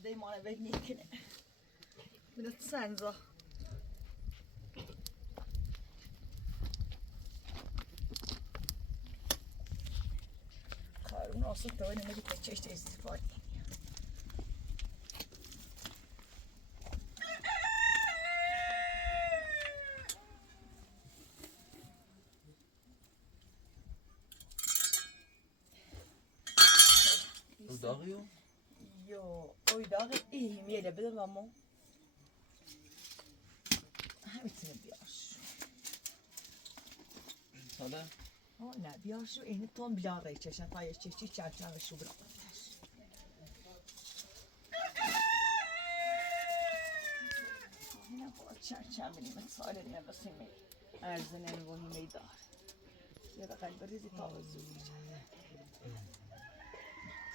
صدای ما رو بگنی کنه بدت سنزا کارون آسود دوی نمیدی که چشت استفاده داغیو؟ یا اوی داغی ایه میره بده مامو همیتونه بیاش حالا؟ نه بیاش رو اینه تون بیان رای چشن پایش چشی چرچنشو برامدش اینه با چرچن بینیم ساله نیم بسیمی ارزن انوانی میدار یه بقیل بریزی تاوزو بیجن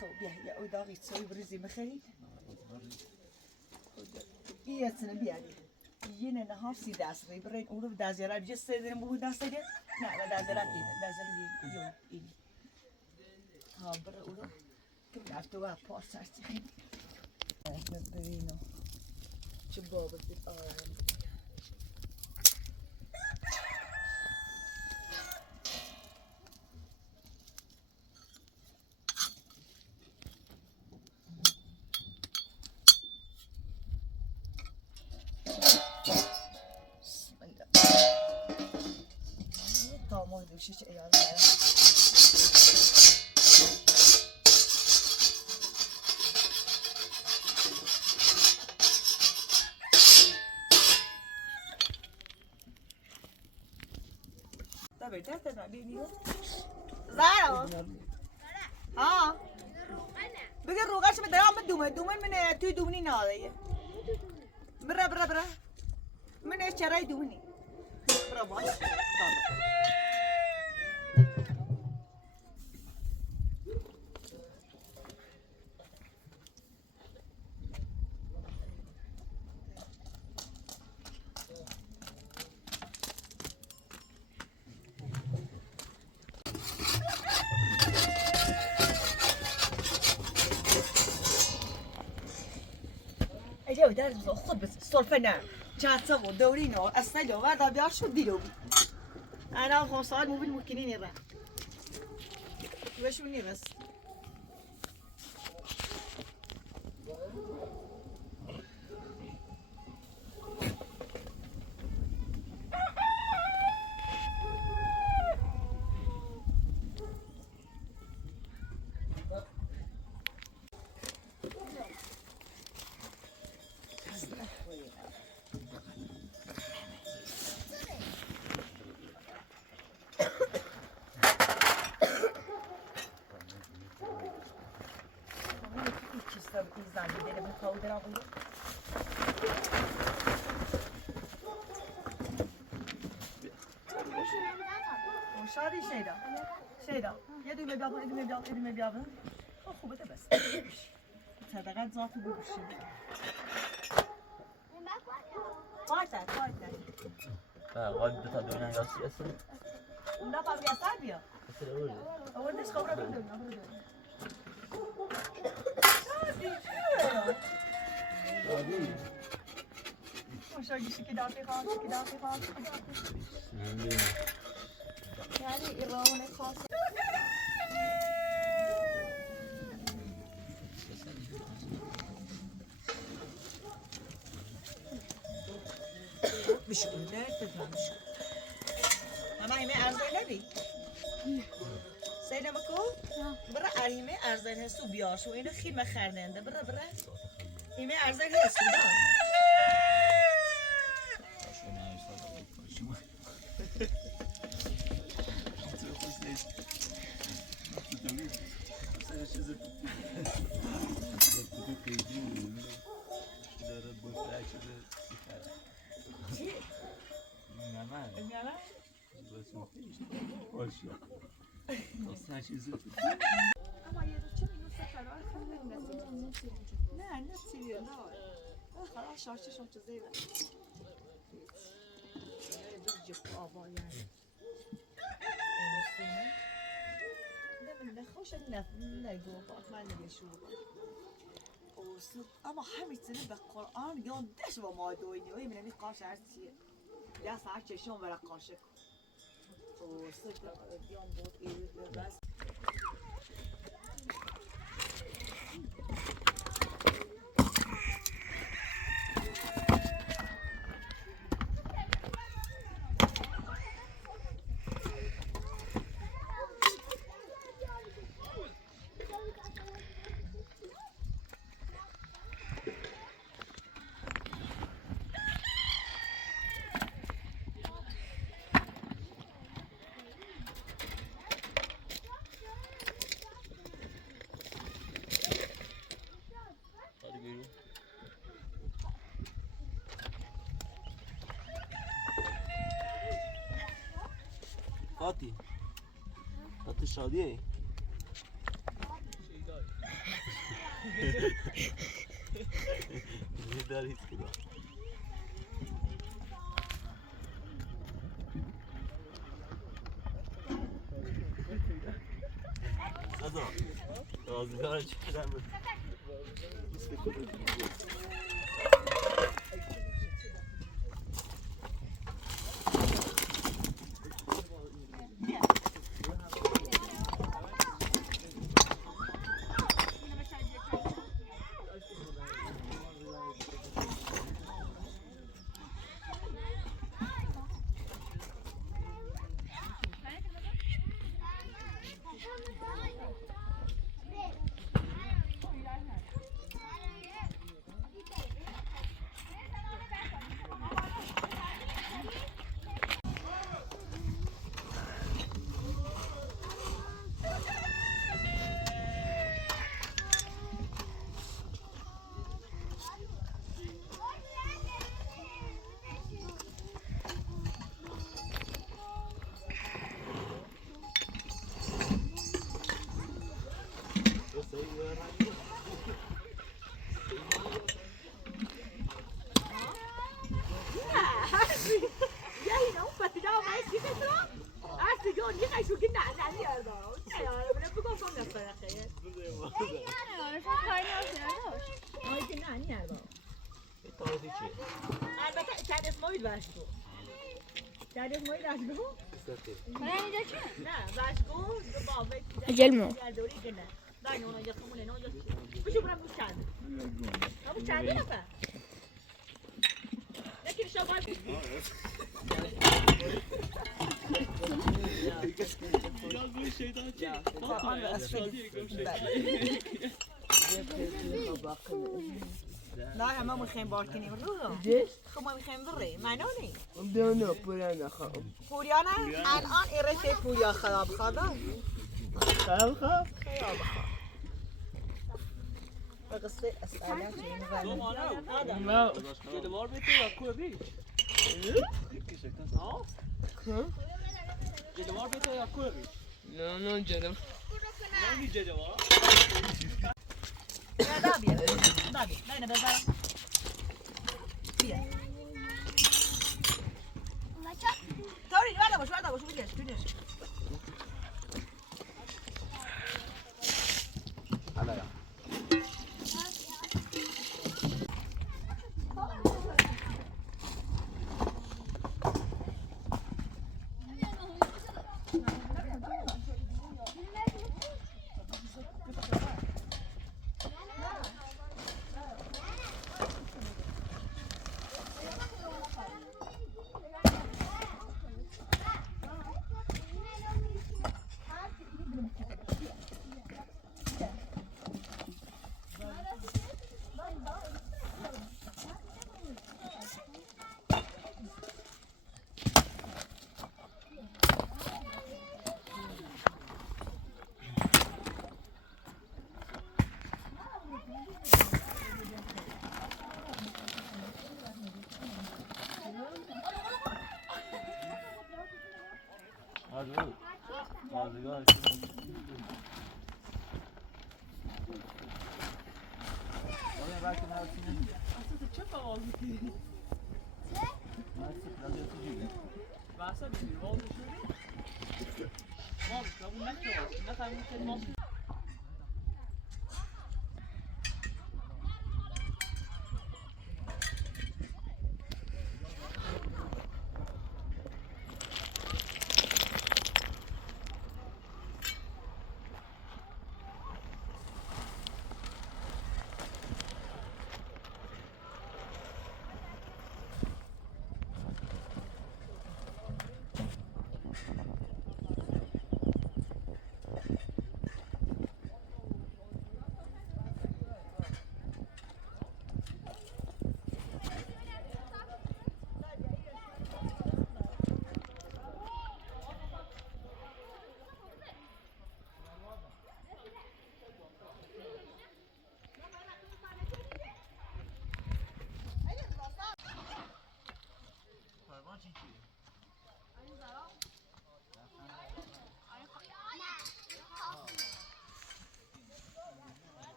خب بیا اوی داغی تسوی بریزی بخرید ایه تنه بیاری یه نه ها سی دست ری برین اون رو دازیارا بیش سیدن بود دست دیگه نه و دازیارا دازیارا این ها بره اون رو که رفته و پارسرتی خیلی ببینو چه بابت بود آرام بسم الله تا ما دوشی چه ایال دارم طبعا تبع بيني زارو ها بقى الروغاش بدرام دومه من توي دومني ناضي برا من ايش شراي دومني برا باي اجا در خود بس سولفنا جاتا و دورینو استلو و دا بیار شد دیلو انا خمسال مو بالممكنين يرا وشو بس شادی شیدا یه دوی بیابن خوبه ده بس صدقت ذاتی بگوشی باشه قاعد بتا دونا ياسي اسم نه پا بیا سر بیا اسم اول اول دش خبره بدون شادی شادي مشاگی شکی دافی خواهد یعنی ایران خاص میشه نه تفهمش اما ایمه ارزای ندی سیدم کو برا ایمه ارزای هستو بیاشو اینو خیمه خرننده برا ایمه ارزای هستو دار اما یه روز چه اینو سفرها نه نسیدی نه خلاص شارچه زیبا جف آبا يعني لا من خوش النف لا يقول ما نبي شو اوسط اما همینطوری به قرآن یان دش و ما دوینی و من قاش هرچی دست هر چشم برا قاشه اوسط یان بود ایوی بس قاطی قاطی شادیه داری خدا سازا رازگار چی کردم Gelmiyor. لا ما میخوایم بار کنیم رو خب ما میخوایم بره معنی نه پوریانا خواهم پوریانا الان ایرشه پوریا خراب خدا خواهم خواهم قصه اسئله چه نه جدوار بیتی یا کوه بی جدوار بیتی یا کوه بی نه جدم نمی جدوار دا بیا نه بذار بیا طوری وارد باش بگیرش رازگار چه فعال میکنی؟ واسه بیشتر واضح شده؟ واضح قبول نکرد. نفهمیدم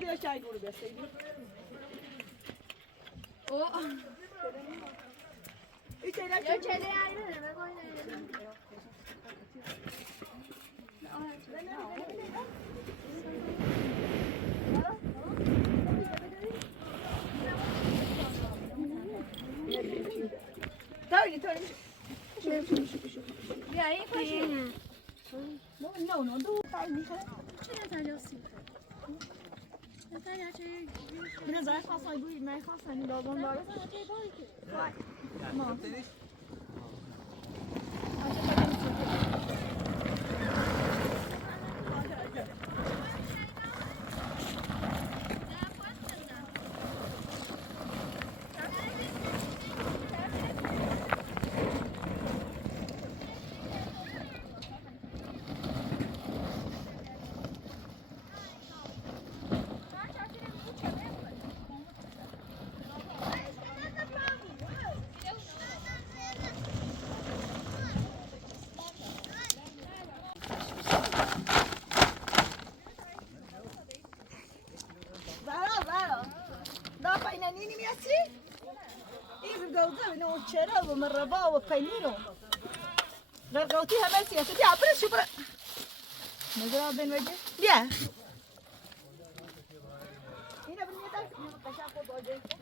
بیا چای گورو بیا سیدی نه دو تای میخواد من زای خاصای بوی نه خاصانی دادم داره ما شراب ومربى وبقينينو غرقوتي همسي يا ستي عبرت شو برا نزرع بين وجه ليه هنا بالنية تشاقط وجهك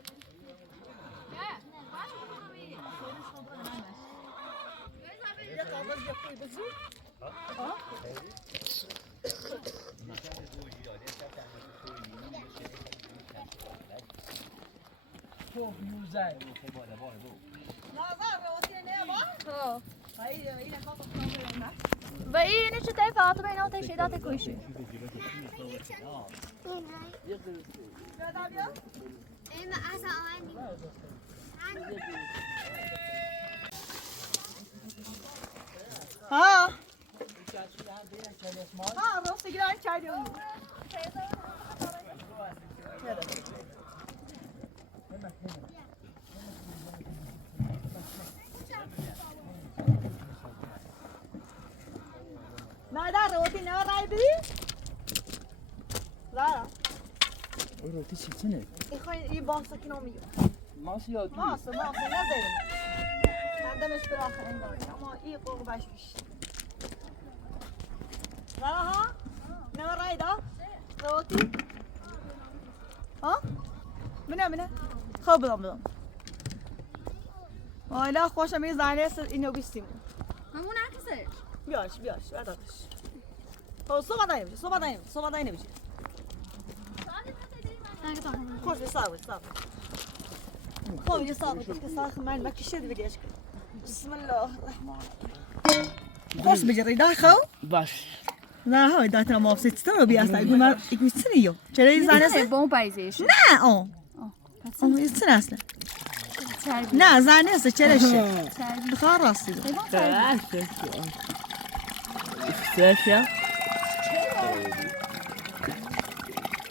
و این چه تای فاطمه اینا تای شیدا تای کویشه ها راست گران چای دیو مادر روتی نه رای بدی؟ زارا روتی چیه؟ این باکس کنم میگم ماست یا ماست نزدیم کندمش به آخر این داری اما این قربش بیش زارا ها؟ نه رای دا؟ روتی؟ ها؟ منه خواب بدم والا خوشم این زنه است اینو بیستیم همون عکسه بیاش بردارش صبح دایی نمیشه خوش بساوي خوش بساوي تلك ساخ من ما كشد بدي اشكل بسم الله الرحمن خوش بجري داخل باش نه ها داتنا ما بسيت تو بياسا يقول ما يكمسنيو چرا زنه بوم پایزش نه اون يستنى اصلا نه زنه است چرا شه بخار راستی ساشا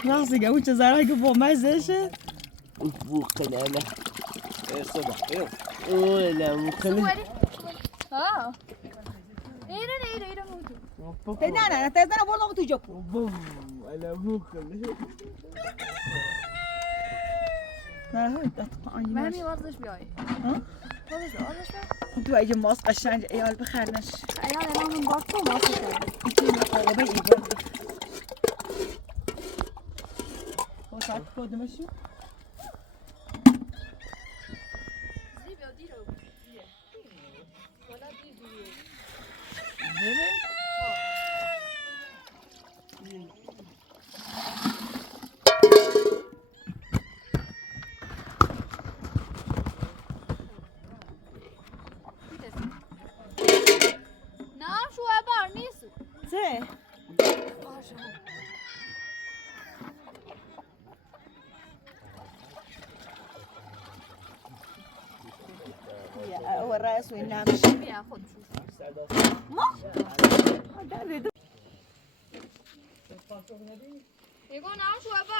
راستی که چه زرا که با مزهشه وقنا صبح ولا مقنع اه ايه موتو نه تازه بردم تو جاپو انا مقنع نه ها دت مهمی ورزش بیای ها ورزش تو اگه ماس قشنگ ایال بخرنش ایال من با تو ماس ساعت کدومشو؟ نه شو عبار نیست زه الرأس والنامشي بیا خود ما ده يقول نعم شو أبا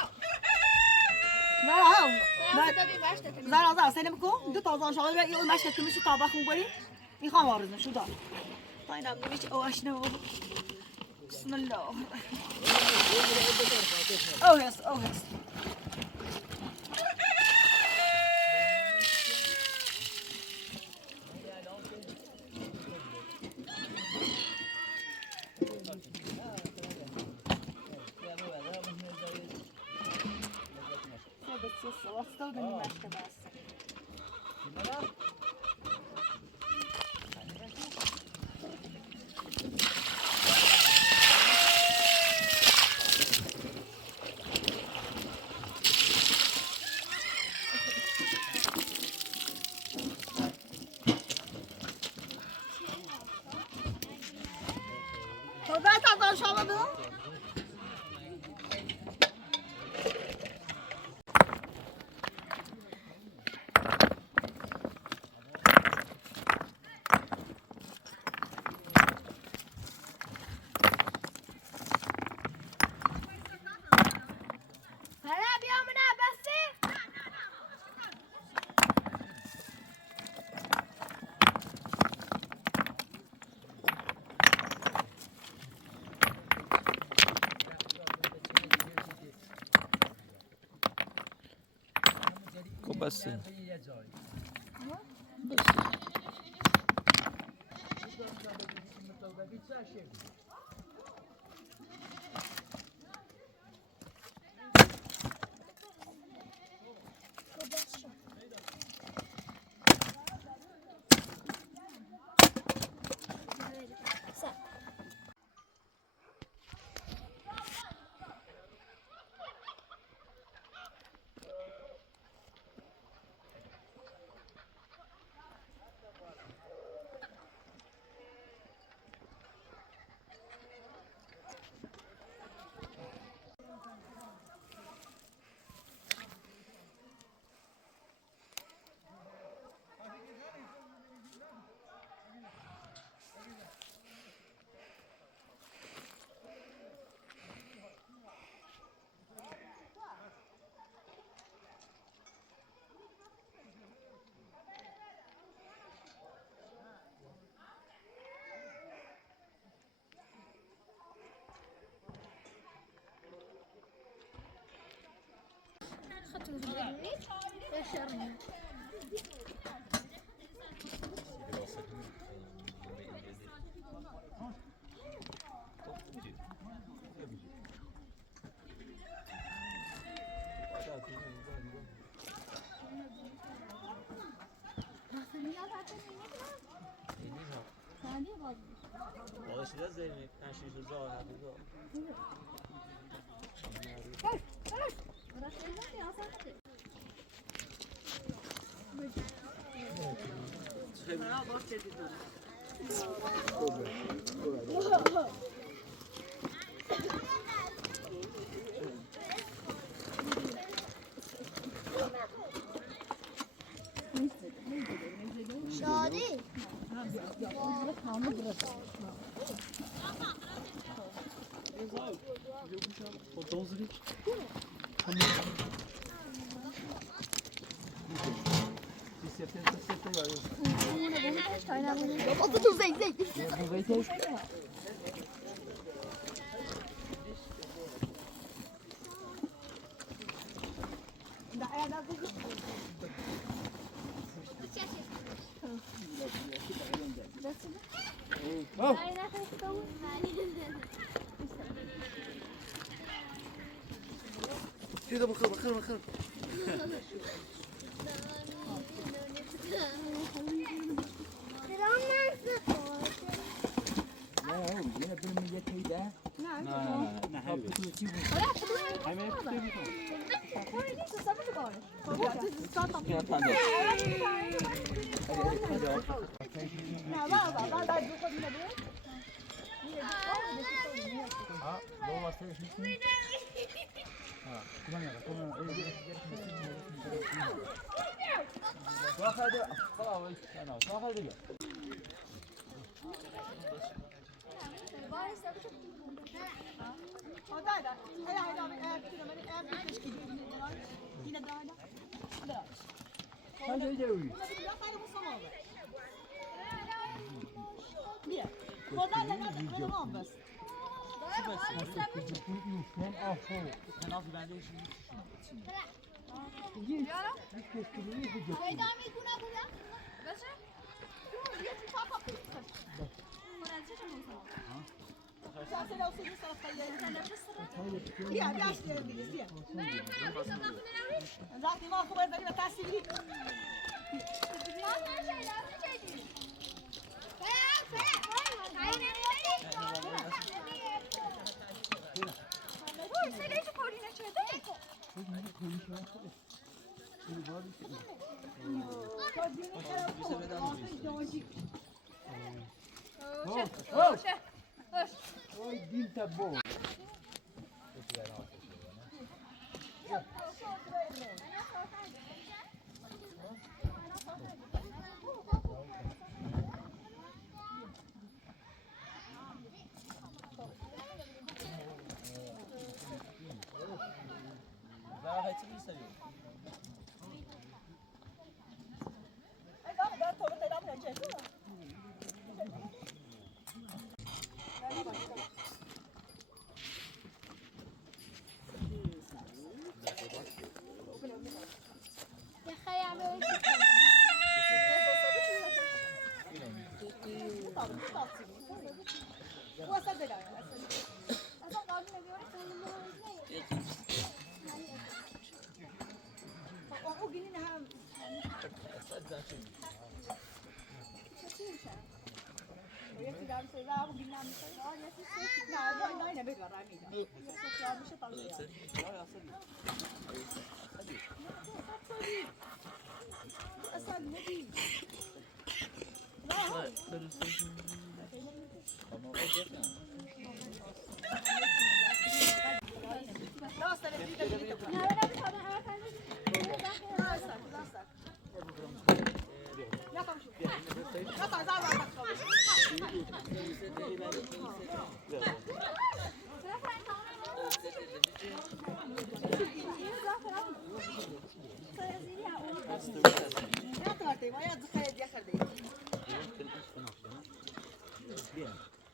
زرا سلام کو دو تا شغال را یه مشک که میشه طبخ می‌بری میخوام آرزو شو دار طيب نمیش او اشنو بسم الله اوهس هلا بيومنا بس خب بس Dolayısıyla zeynep, her şey zor, her şey zor. شادي كده بخير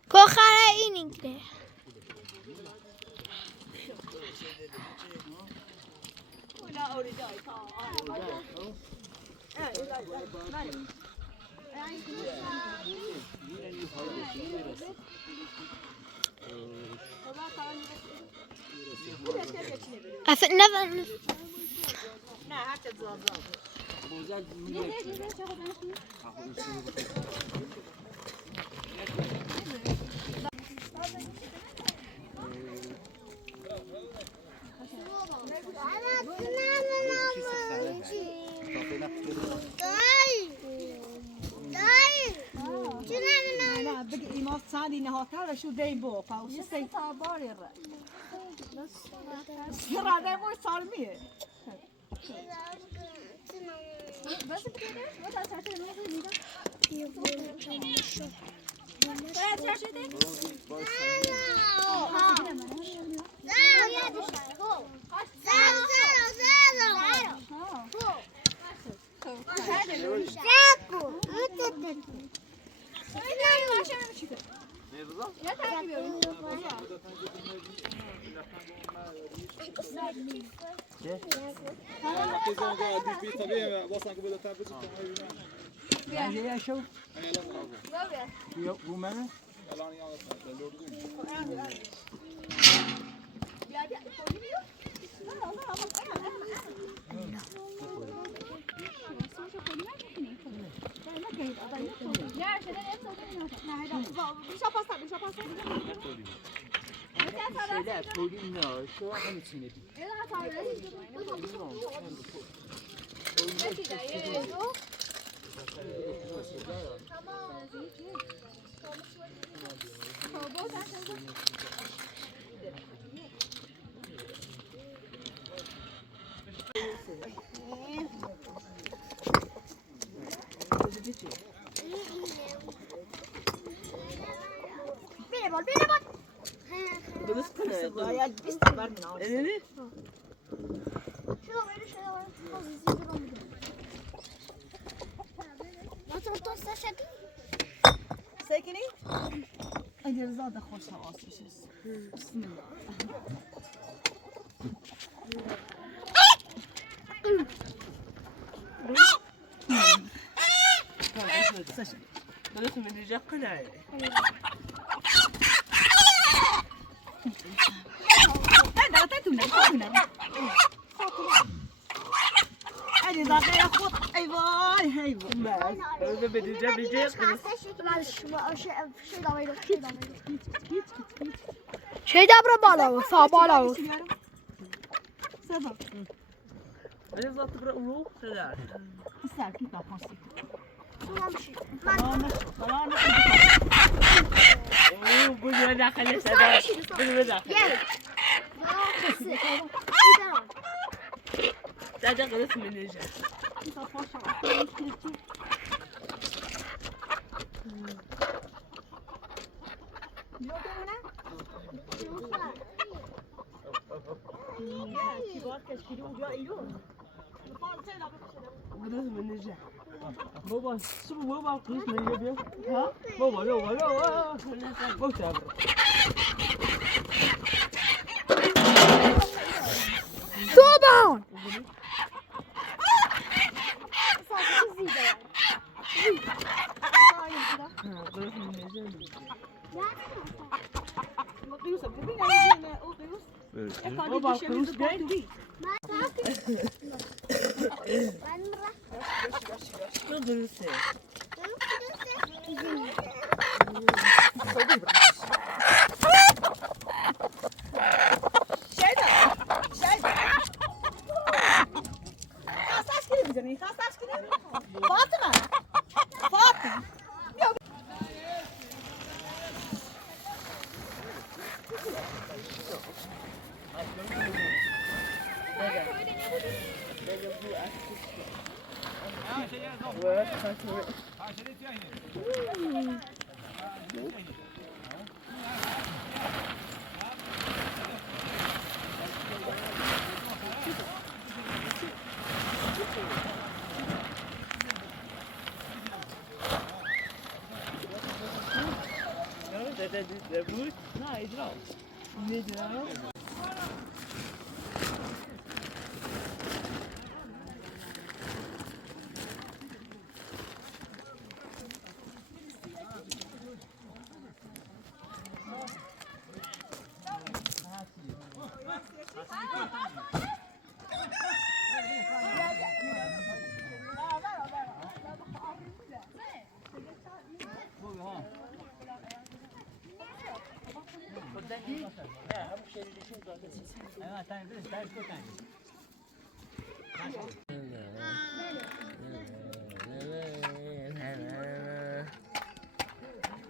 Kochare inigdy. Never. صادي نهار شو دايبو فاوش سي تاباري سرا دايبو صارمي بس كده ولا تعرفي الموضوع باید 20 بر من آورد. Elini. شنو غير شنو غير ما ترطوش شكل ساکنی؟ اگر زاد خوش حواس بشیست. بسم الله. Burası menajak kınay. لا تتونا تتونا. أنا ضاقي يا خط أيواي هيوا. Burası menajak menajak. şey de bura bağla sağ bağla سبب. Hadi zaten bırak ulu. Selam. İster ki kapansın. ben Falan Oo, bu ne dakika selam. Bu ne dakika. gel Sadece burası menajak. Burası menajak. Baba, şu baba kız ne yapıyor? Ha? Baba, baba. Bak sen. soğan Burası menajak. Baba kız gel. Şu burası. فاطمة فاطمة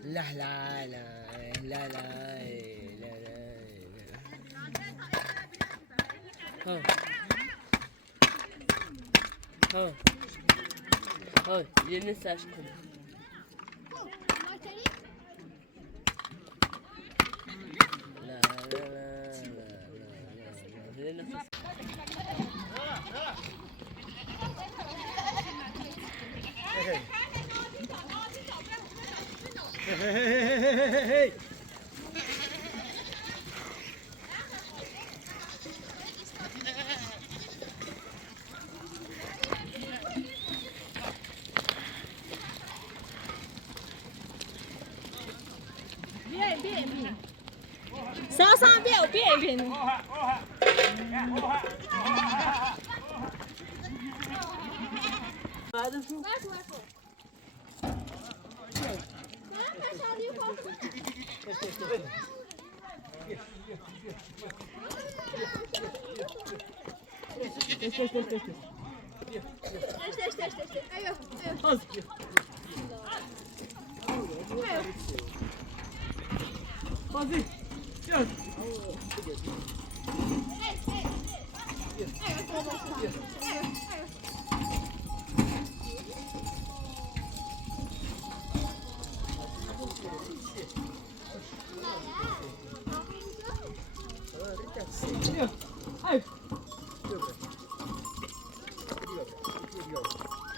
لا لا لا لا لا ها yeni saç kum. La la la la la.上边变变。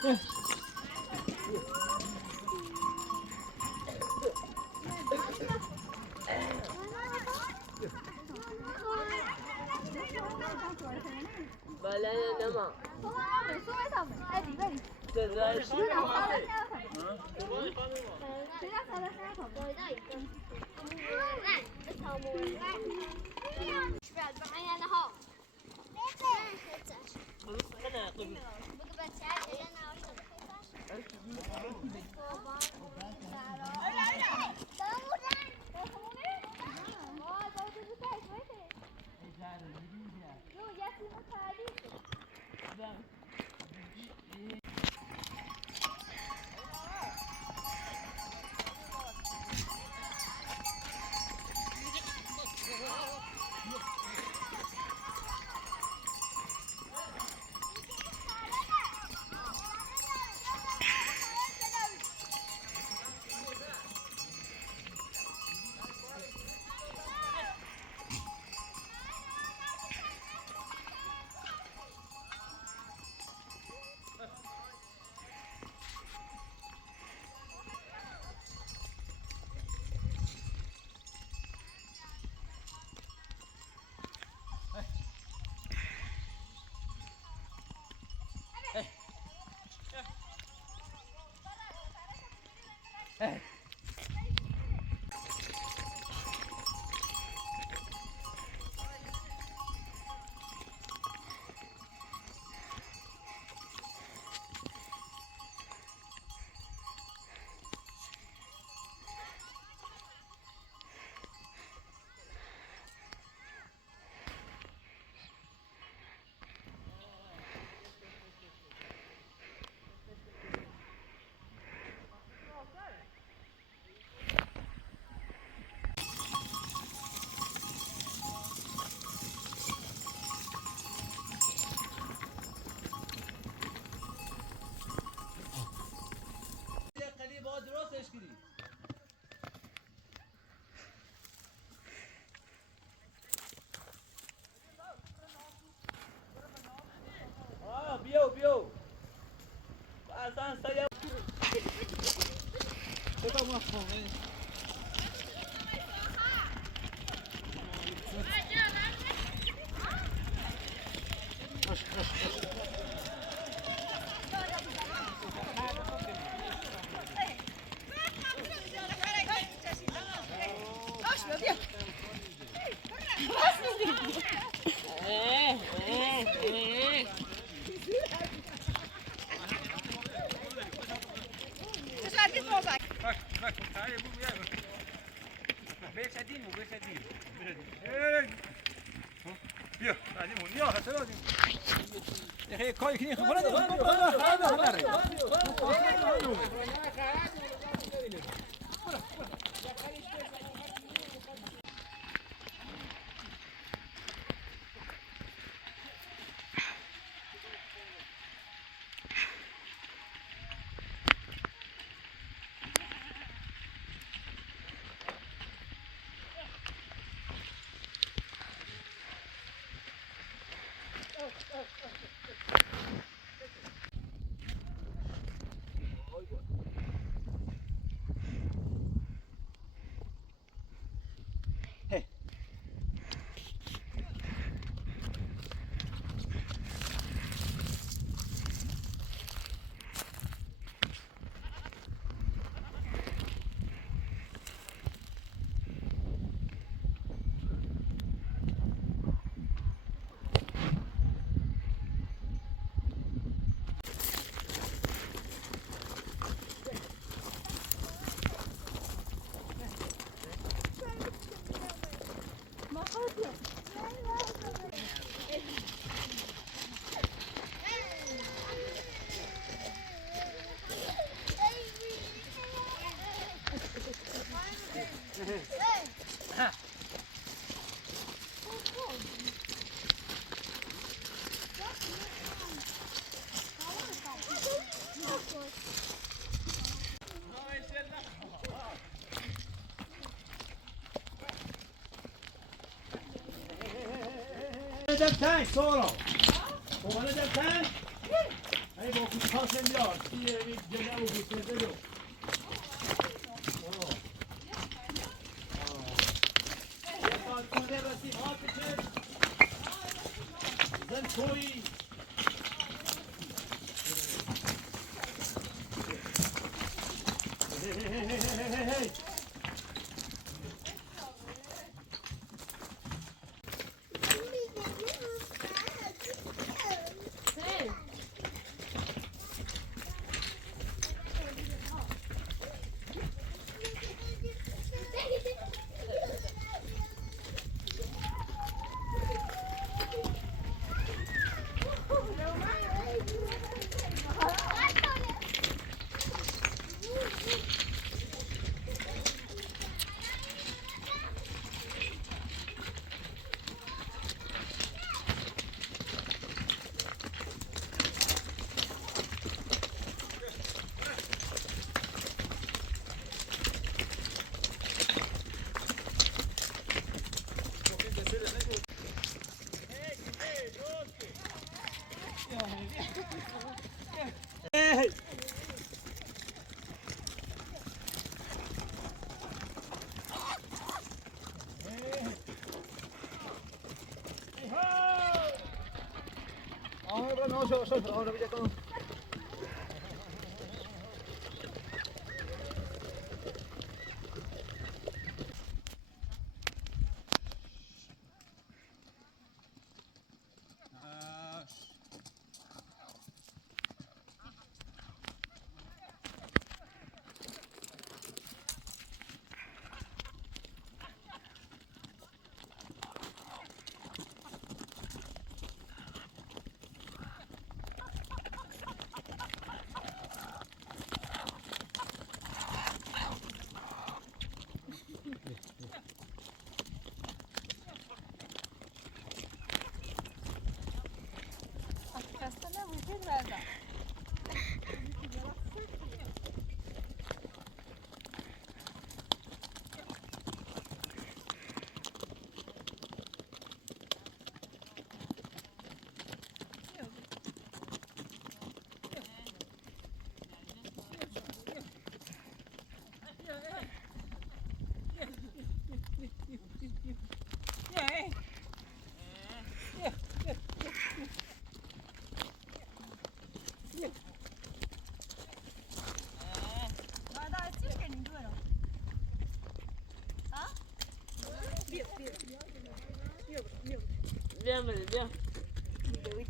بله نما بيو اصلا سيا Tank solo. Ovanı tank. Hey bu kutu Bien, bien.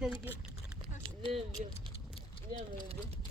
Bien, bien. Bien, bien.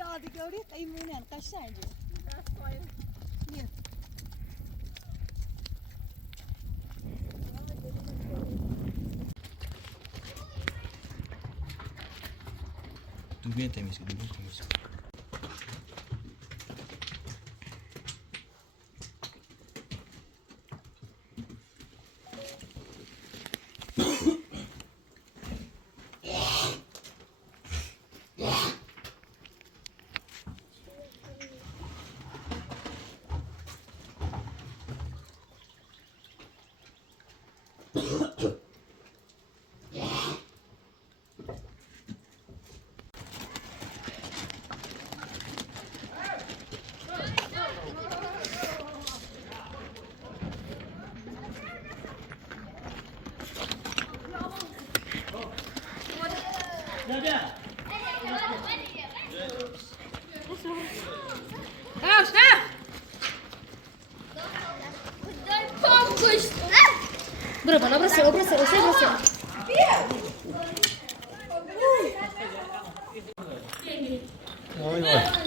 یادگاری قیمونه قشنگه Dubinha temiz, dubinha temiz. Bravo, abraço, abraço, abraço. Vay vay.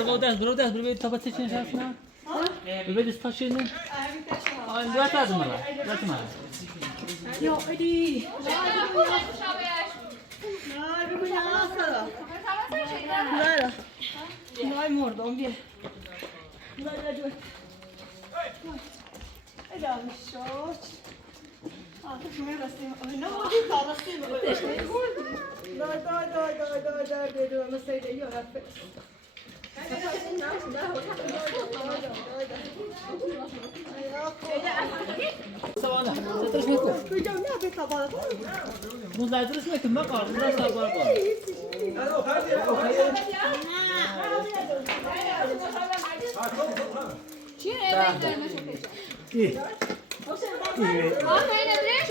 برو دست برو تا بچه چین شاست نه ببین دست تاشینه دست از مرا دست مرا یا ایدی نه بگو یا ناسا نه نه مردم بیا نه جو ایدا میشوش آخه شما رستیم نه ما رستیم دا مسیده یا رفت سوالا ترس میکن کجا نه به سوال موزه ترس میکن مقال موزه سوال کن چیه ایوان داریم شکل آفرین ادریش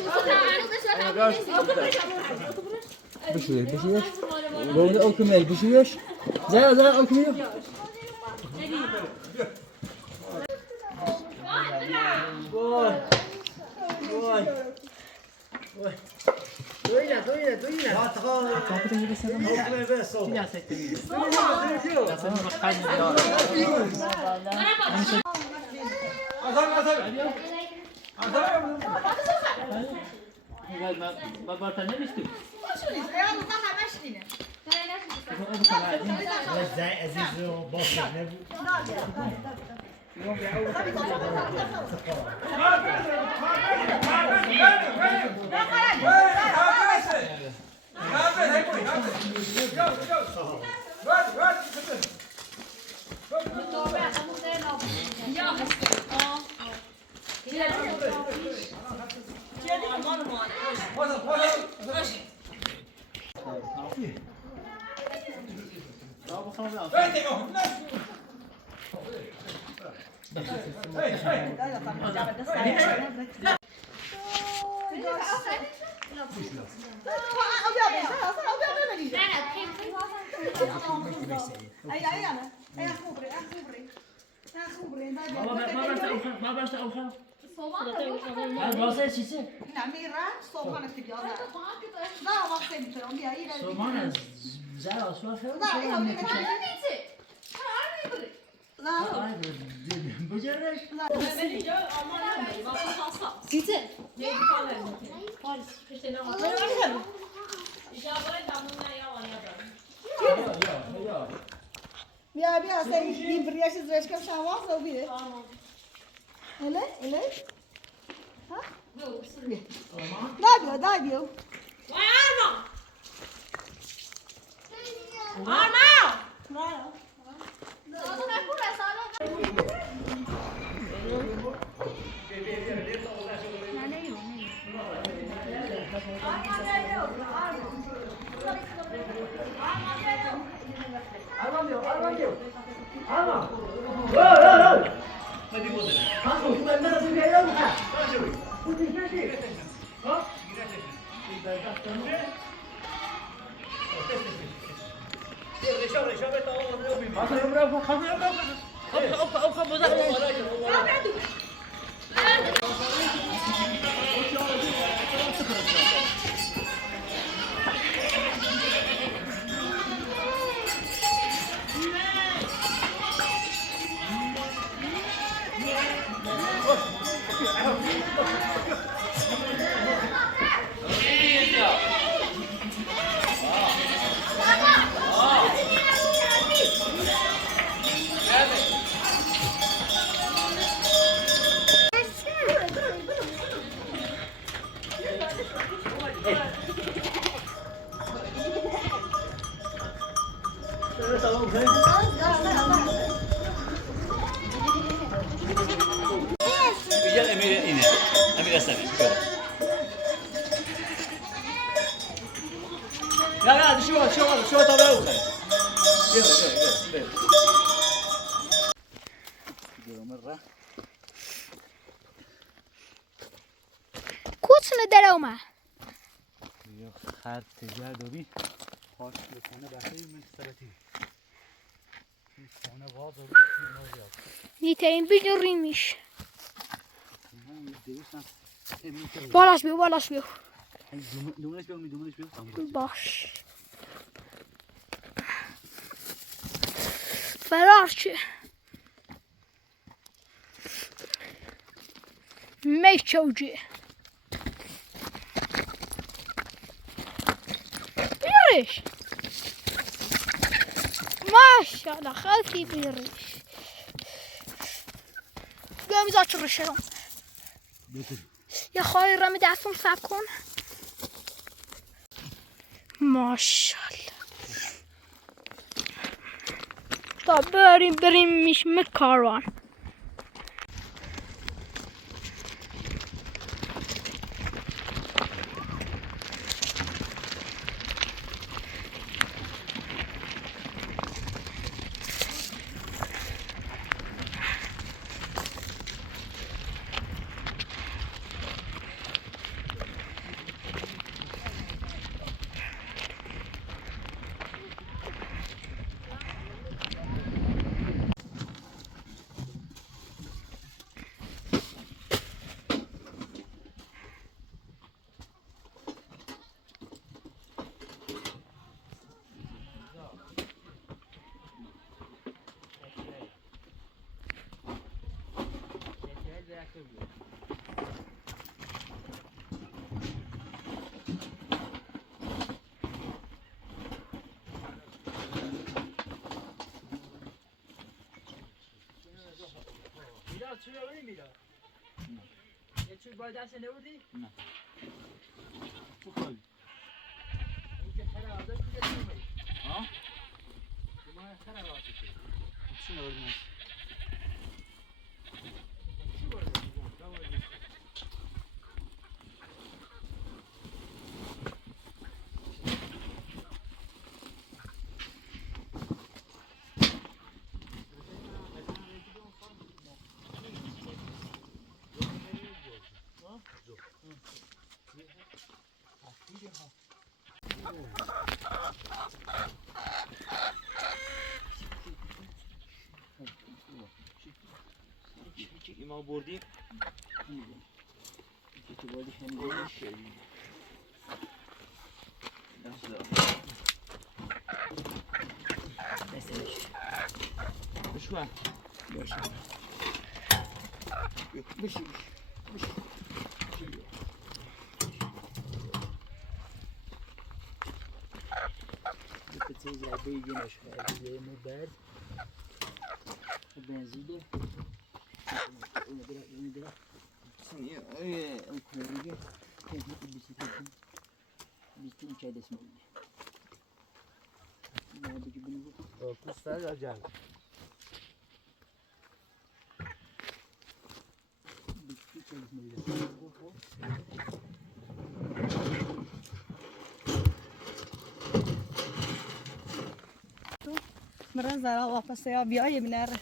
بشویش برو اوکمیل بشویش زای اوکمیل بابا نمیشتی زي عزيز وباصر نبي ما باش اوخا صوبان راسه چیزی نمیره صبحانه تیجازه نه وقتی میتونم بیایی سومان زرا سوال بجرش چیزه بیا این بریاش زوش کن شواز رو بیده اله ها دا بیو Güzel emir yine. Emir eseri. Ya düşüyor tabağa vur. Gel. Gidiyorum مرة. کوچنه در اومه Yok her tecrübe dobi. Hoş bir tane bakayım ben sarati. Bir tane var dobi. نیترین بیجوری میش Ben bir değişmez. بالاش بیو بالاش بیو دومنش بیو باش فرار چه میچوجی بیارش ماشاءالله خیلی بیارش بیام ایزا چه رشدم یه خواهی رمی دستم سب کن ماشاءالله تا بریم میشم کاروان ما بردیم بشوه مرة زرا واپس یا بیای بنره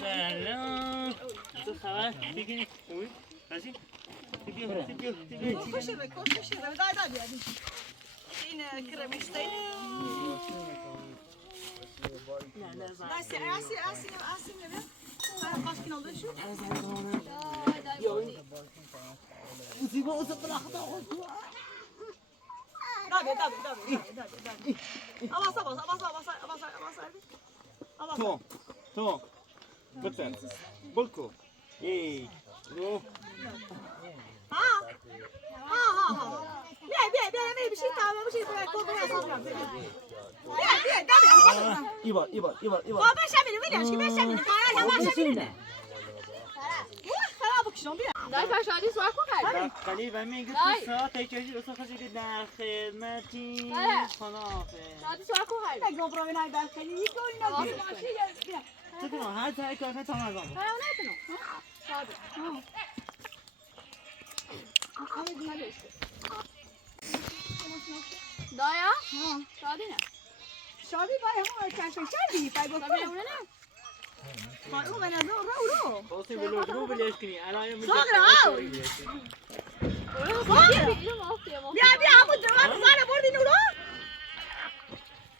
سلام تو خبر بگی خوبی؟ رازی؟ بیا خوش رو دای بیادی این کرمیشتای آسی نبید خاص كنا ولا شو مصيبة وصف الأخطاء دابي تو بتر بلكو اي رو بيا بشي تعال بشي كوب يا صاحبي بيا ايبا بابا شامل ويليش كيف شامل قرار يا ما شامل خرابك شلون بيا دای فشاری سوار کن خیلی قریبا میگه ساعت چه اصلا خیلی در خدمتی خداحافظ شادی سوار کن خیلی نگم برو من در خیلی یکولی نگی چه کنم هر جایی که تمام خیلی نتونم شادی دایا شادی نه شادی برای همون چشم شادی پای شادی بکنم اونه نه خانم من از رو باسی بلو بلش کنی الان صغرا بیا همون دوار روزانه بردی نورو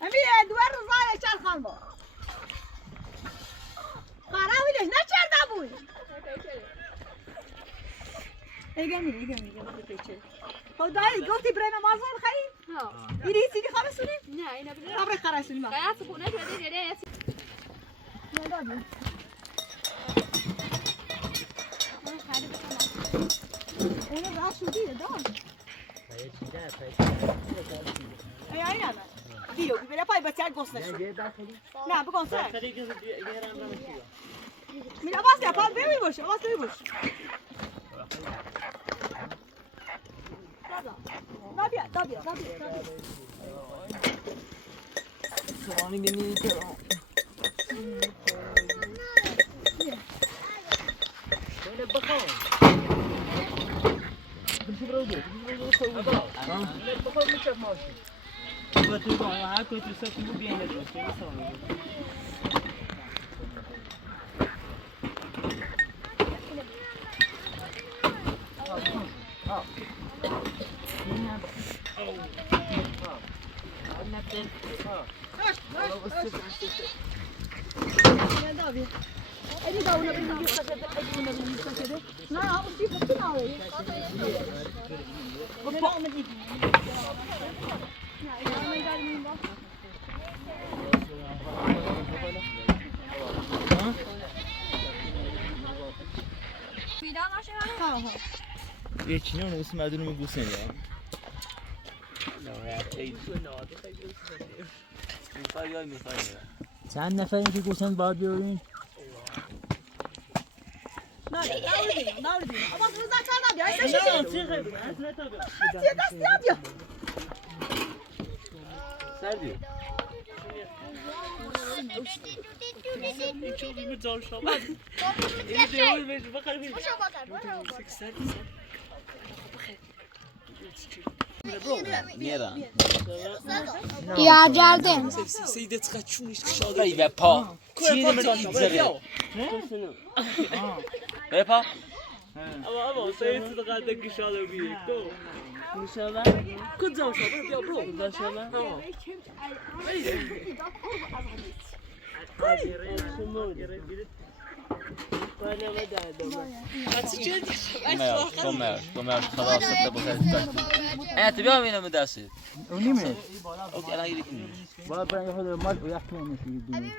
امی دوار روزانه چل خان با خراویلش نچرده بود ایگه میگه پیچه خب دایی گفتی برای مازن خیلی ها اینی سیدی خواب سونی نه اینا بده خبر خراسونی ما قیاس خونه شده دیگه اون راه شدی داد ای نه بیو بیا پای بچه گوست نشو نه بگم سر میرا باز یا پا ببین باشه باز ببین باشه دابیا سوانی بینی تو یکی نه اسم مدونم گوسه نه چند نفرین که گوسن باید بیارین؟ نه اما روزا چند بیا ایسا شدی چه دستی بیا سردی Ya geldim. ای و پا چیه نمیدونی بزره بپا اما سیدی قد کشاله بیه تو مشاله کجا شده بیا برو مشاله دومر خلاص تبغى انت بيا مين مدرسة ونيمه اوكي انا اجيك باید برای خود مال و یخت نمیشی أبي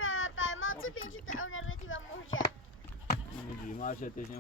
ما تبي جدا أو نرتب مرجع. نمیدونی ما چه تیجیم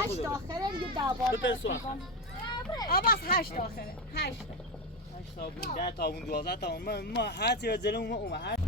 هشت آخره دیگه دعوا بس هشت آخره هشت 8 تابون 10 تابون 12 تابون ما هر چی جلو ما اومد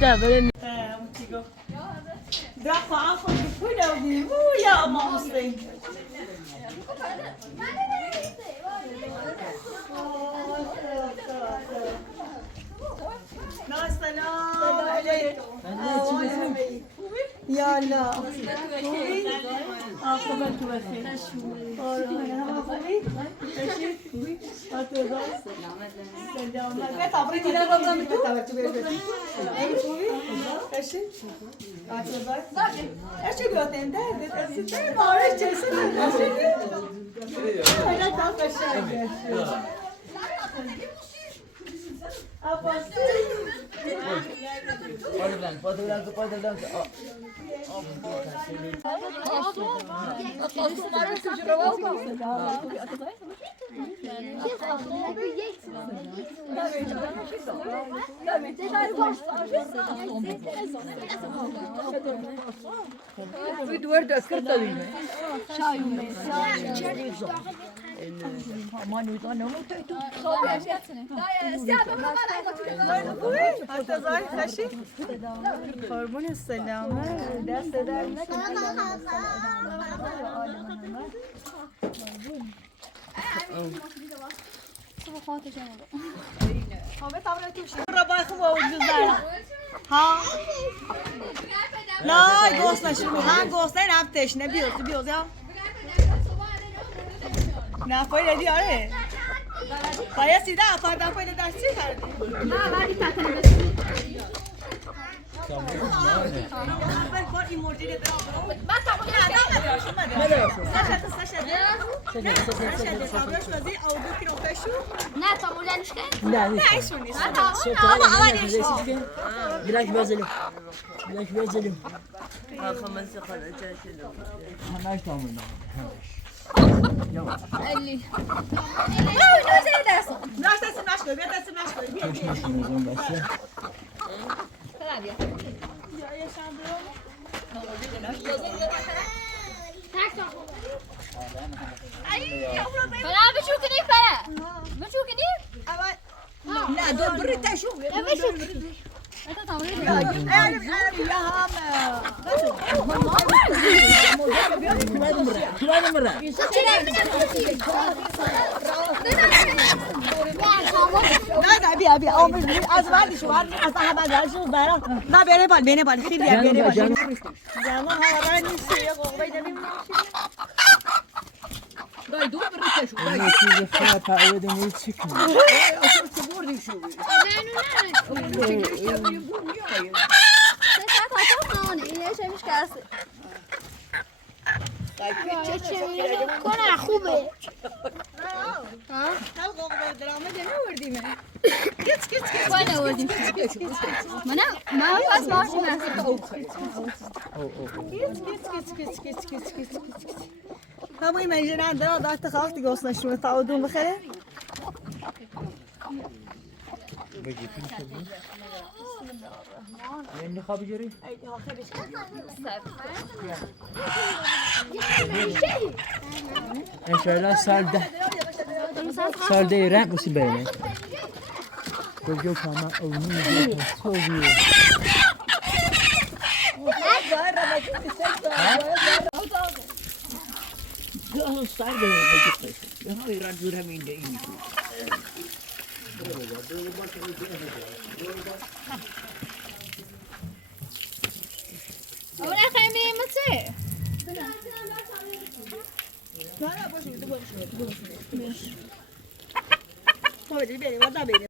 دبل رفع عفوا كفونا ودي يا أم حسين السلام عليكم يا الله عاقبت بخير قربون السلامة دست در ها لا گوست نشون ها گوست نه نفتش نه بیوز یا نه فایده دیاره باید سیده اپاردن فایده در چی کردی؟ نه ولی تطنه اول بار این موردی رو برام من تمام نه تا مولانش کن لا نه ایشون نیست بلاش بازلو بلاش بازلو همش تمام اللي ناش دست مشکل بیا دست مشکل بیا فلا بشو كني فلا بشو كني لا دور بري تشوف بشو انت تعملي نه بیا بیا از بعد شو از همه درشو برا نه بینه بال خیلی بینه بال جانم هوا نیست یه قوقای نمی‌بینی دای دو بری تشو دای چیز خیلی تعود نیست چیکار اصلا تو بردی شو کنه خوبه هل قوقای درامه نمی‌وردیم وين وردیم ما پس ماشین طب این مجنون عندنا ضغط خاطي قوسنا شو تعودون بخير یعنی خوابی جوری ان شاء الله سال ده رنگ بسی بینه کجا کاما اونی خوبی Gak star deh begitu. Yang iran sudah minda ini. اونا خیلی مچه نه باشه تو باشه تو بریم ما بریم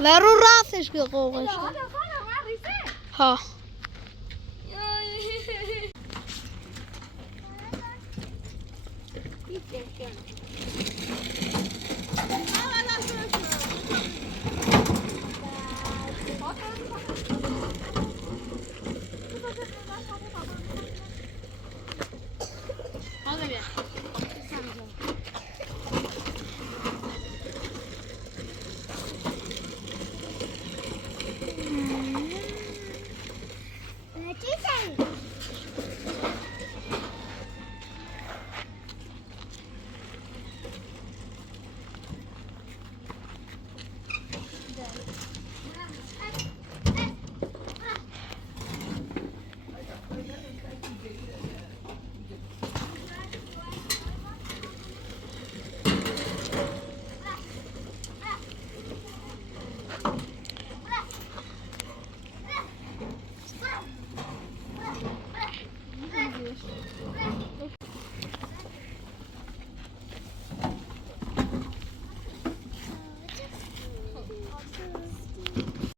و رو راستش که قوقش ها